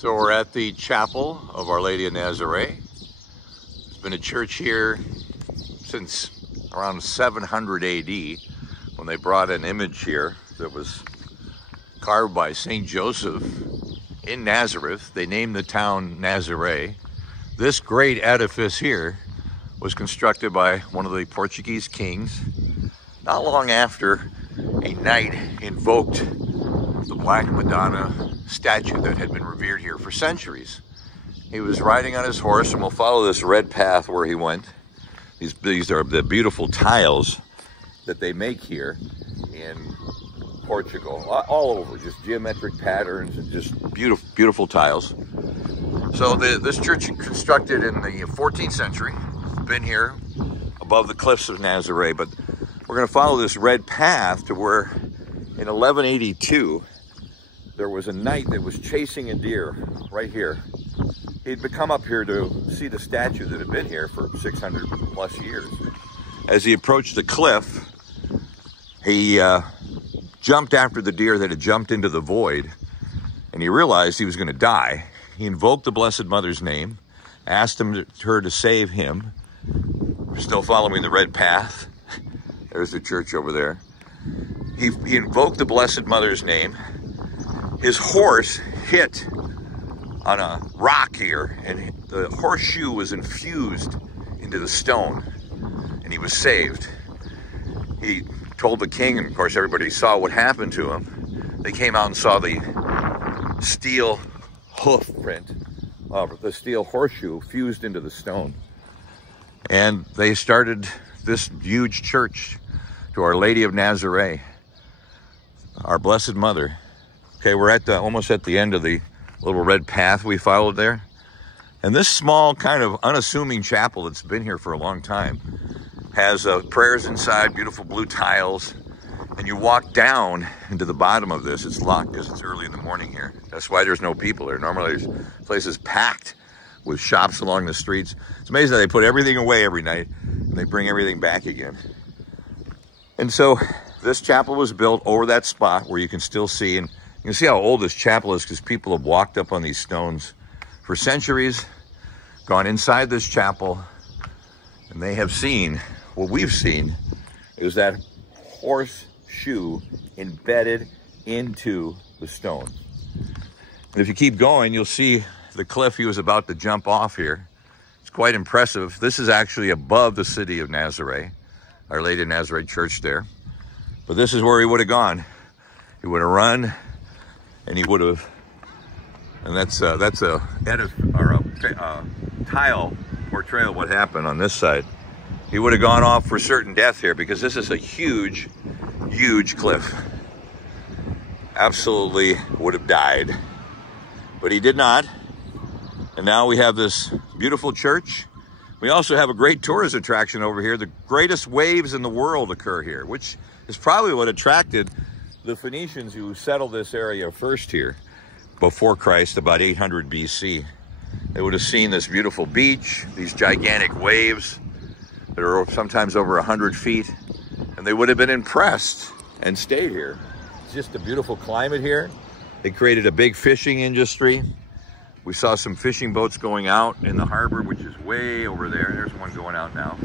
So we're at the chapel of Our Lady of Nazare. There's been a church here since around 700 AD when they brought an image here that was carved by St. Joseph in Nazareth. They named the town Nazare. This great edifice here was constructed by one of the Portuguese kings. Not long after, a knight invoked the Black Madonna statue that had been revered here for centuries. He was riding on his horse, and we'll follow this red path where he went. These are the beautiful tiles that they make here in Portugal, all over, just geometric patterns and just beautiful, beautiful tiles. So this church constructed in the 14th century, been here above the cliffs of Nazare, but we're going to follow this red path to where in 1182, there was a knight that was chasing a deer right here. He'd come up here to see the statue that had been here for 600 plus years. As he approached the cliff, he jumped after the deer that had jumped into the void, and he realized he was going to die. He invoked the Blessed Mother's name, asked her to save him. We're still following the red path. There's the church over there. He invoked the Blessed Mother's name. His horse hit on a rock here, and the horseshoe was infused into the stone, and he was saved. He told the king, and of course everybody saw what happened to him. They came out and saw the steel hoof print of the steel horseshoe fused into the stone. And they started this huge church to Our Lady of Nazare, our Blessed Mother. Okay, we're at almost at the end of the little red path we followed there. And this small, kind of unassuming chapel that's been here for a long time has prayers inside, beautiful blue tiles. And you walk down into the bottom of this. It's locked because it's early in the morning here. That's why there's no people there. Normally there's places packed with shops along the streets. It's amazing that they put everything away every night and they bring everything back again. And so this chapel was built over that spot where you can still see, and you can see how old this chapel is because people have walked up on these stones for centuries, gone inside this chapel, and they have seen, what we've seen is that horseshoe embedded into the stone. And if you keep going, you'll see the cliff he was about to jump off here. It's quite impressive. This is actually above the city of Nazare, Our Lady of Nazare Church there. But this is where he would have gone. He would have run, and he would have, and that's a tile portrayal of what happened on this side. He would have gone off for certain death here because this is a huge, huge cliff. Absolutely would have died. But he did not. And now we have this beautiful church. We also have a great tourist attraction over here. The greatest waves in the world occur here, which is probably what attracted the Phoenicians who settled this area first here before Christ, about 800 BC. They would have seen this beautiful beach, these gigantic waves that are sometimes over 100 feet, and they would have been impressed and stayed here. It's just a beautiful climate here. They created a big fishing industry. We saw some fishing boats going out in the harbor, which is way over there. There's one going out now.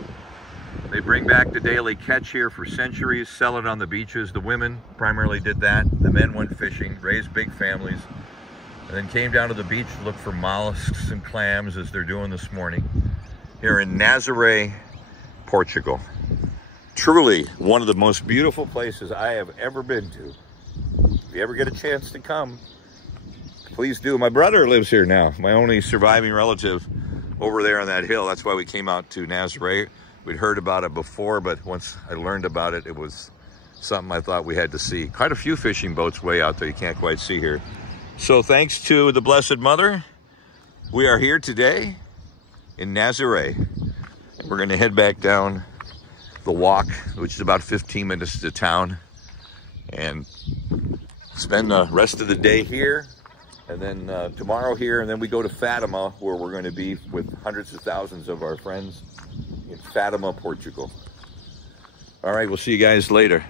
They bring back the daily catch here for centuries, sell it on the beaches. The women primarily did that. The men went fishing, raised big families, and then came down to the beach to look for mollusks and clams as they're doing this morning here in Nazare, Portugal. Truly one of the most beautiful places I have ever been to. If you ever get a chance to come, please do. My brother lives here now, my only surviving relative over there on that hill. That's why we came out to Nazare. We'd heard about it before, but once I learned about it, it was something I thought we had to see. Quite a few fishing boats way out there you can't quite see here. So thanks to the Blessed Mother, we are here today in Nazare. And we're gonna head back down the walk, which is about 15 minutes to town, and spend the rest of the day here. And then tomorrow here, and then we go to Fatima, where we're going to be with hundreds of thousands of our friends in Fatima, Portugal. All right, we'll see you guys later.